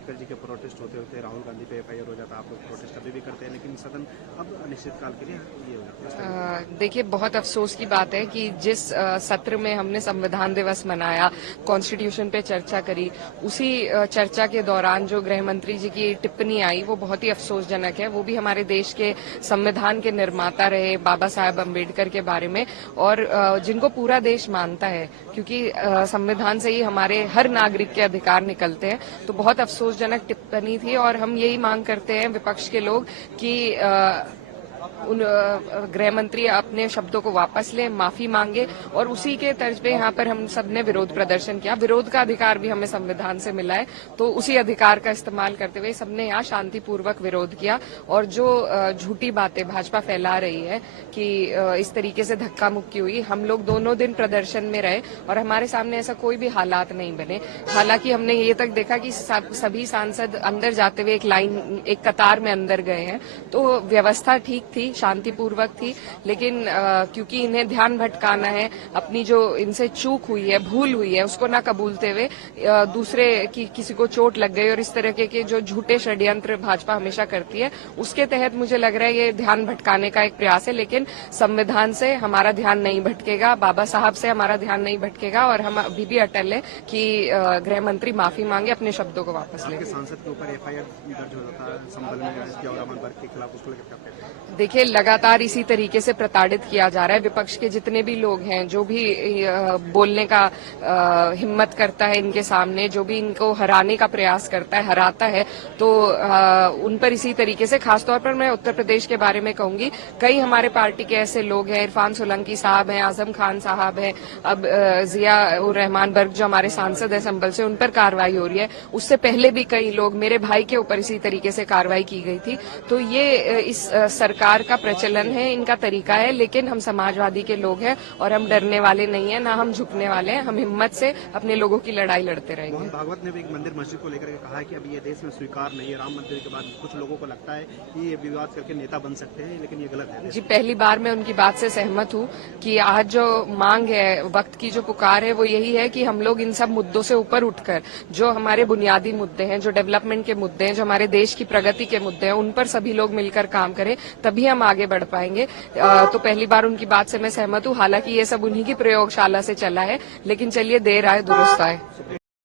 अम्बेडकर जी के प्रोटेस्ट होते होते राहुल गांधी पे एफआईआर हो जाता है, आप लोग प्रोटेस्ट अभी भी करते हैं, लेकिन सदन अब अनिश्चितकाल के लिए ये हो जाता है। देखिए, बहुत अफसोस की बात है कि जिस सत्र में हमने संविधान दिवस मनाया, कॉन्स्टिट्यूशन पे चर्चा करी, उसी चर्चा के दौरान जो गृह मंत्री जी की टिप्पणी आई वो बहुत ही अफसोसजनक है। वो भी हमारे देश के संविधान के निर्माता रहे बाबा साहब अम्बेडकर के बारे में, और जिनको पूरा देश मानता है, क्योंकि संविधान से ही हमारे हर नागरिक के अधिकार निकलते हैं। तो बहुत अफसोसजनक टिप्पणी थी, और हम यही मांग करते हैं विपक्ष के लोग कि उन गृह मंत्री अपने शब्दों को वापस लें, माफी मांगे, और उसी के तर्ज पे यहाँ पर हम सब ने विरोध प्रदर्शन किया। विरोध का अधिकार भी हमें संविधान से मिला है, तो उसी अधिकार का इस्तेमाल करते हुए सबने यहाँ शांतिपूर्वक विरोध किया। और जो झूठी बातें भाजपा फैला रही है कि इस तरीके से धक्का मुक्की हुई, हम लोग दोनों दिन प्रदर्शन में रहे और हमारे सामने ऐसा कोई भी हालात नहीं बने। हालांकि हमने ये तक देखा कि सभी सांसद अंदर जाते हुए एक कतार में अंदर गए हैं, तो व्यवस्था ठीक थी, शांतिपूर्वक थी। लेकिन क्योंकि इन्हें ध्यान भटकाना है, अपनी जो इनसे चूक हुई है, भूल हुई है, उसको न कबूलते हुए दूसरे की किसी को चोट लग गई, और इस तरह के जो झूठे षड्यंत्र भाजपा हमेशा करती है, उसके तहत मुझे लग रहा है ये ध्यान भटकाने का एक प्रयास है। लेकिन संविधान से हमारा ध्यान नहीं भटकेगा, बाबा साहब से हमारा ध्यान नहीं भटकेगा, और हम अभी भी अटल है कि गृह मंत्री माफी मांगे, अपने शब्दों को वापस ले। सांसद के ऊपर एफआईआर दर्ज हो जाता है संभल में और अमन वर्ग के खिलाफ, उसको लेकर क्या कहते हैं? देखिए, लगातार इसी तरीके से प्रताड़ित किया जा रहा है। विपक्ष के जितने भी लोग हैं, जो भी बोलने का हिम्मत करता है इनके सामने, जो भी इनको हराने का प्रयास करता है, हराता है, तो उन पर इसी तरीके से, खासतौर पर मैं उत्तर प्रदेश के बारे में कहूंगी, कई हमारे पार्टी के ऐसे लोग हैं, इरफान सोलंकी साहब हैं, आजम खान साहब हैं, अब जिया उर रहमान बर्ग जो हमारे सांसद है संभल से, उन पर कार्रवाई हो रही है। उससे पहले भी कई लोग, मेरे भाई के ऊपर इसी तरीके से कार्रवाई की गई थी। तो ये इस सरकार का प्रचलन है, इनका तरीका है। लेकिन हम समाजवादी के लोग हैं और हम डरने वाले नहीं हैं, ना हम झुकने वाले हैं। हम हिम्मत से अपने लोगों की लड़ाई लड़ते रहेंगे। मोहन भागवत ने भी एक मंदिर मस्जिद को लेकर कहा है कि अभी ये देश में स्वीकार नहीं है। राम मंदिर के बाद कुछ लोगों को लगता है कि ये विवाद करके नेता बन सकते हैं, लेकिन ये गलत है। जी, पहली बार मैं उनकी बात से सहमत हूँ कि आज जो मांग है, वक्त की जो पुकार है, वो यही है कि हम लोग इन सब मुद्दों से ऊपर उठकर, जो हमारे बुनियादी मुद्दे हैं, जो डेवलपमेंट के मुद्दे हैं, जो हमारे देश की प्रगति के मुद्दे हैं, उन पर सभी लोग मिलकर काम करें, तभी हम आगे बढ़ पाएंगे। तो पहली बार उनकी बात से मैं सहमत हूँ। हालांकि ये सब उन्हीं की प्रयोगशाला से चला है, लेकिन चलिए, देर आए दुरुस्त आए।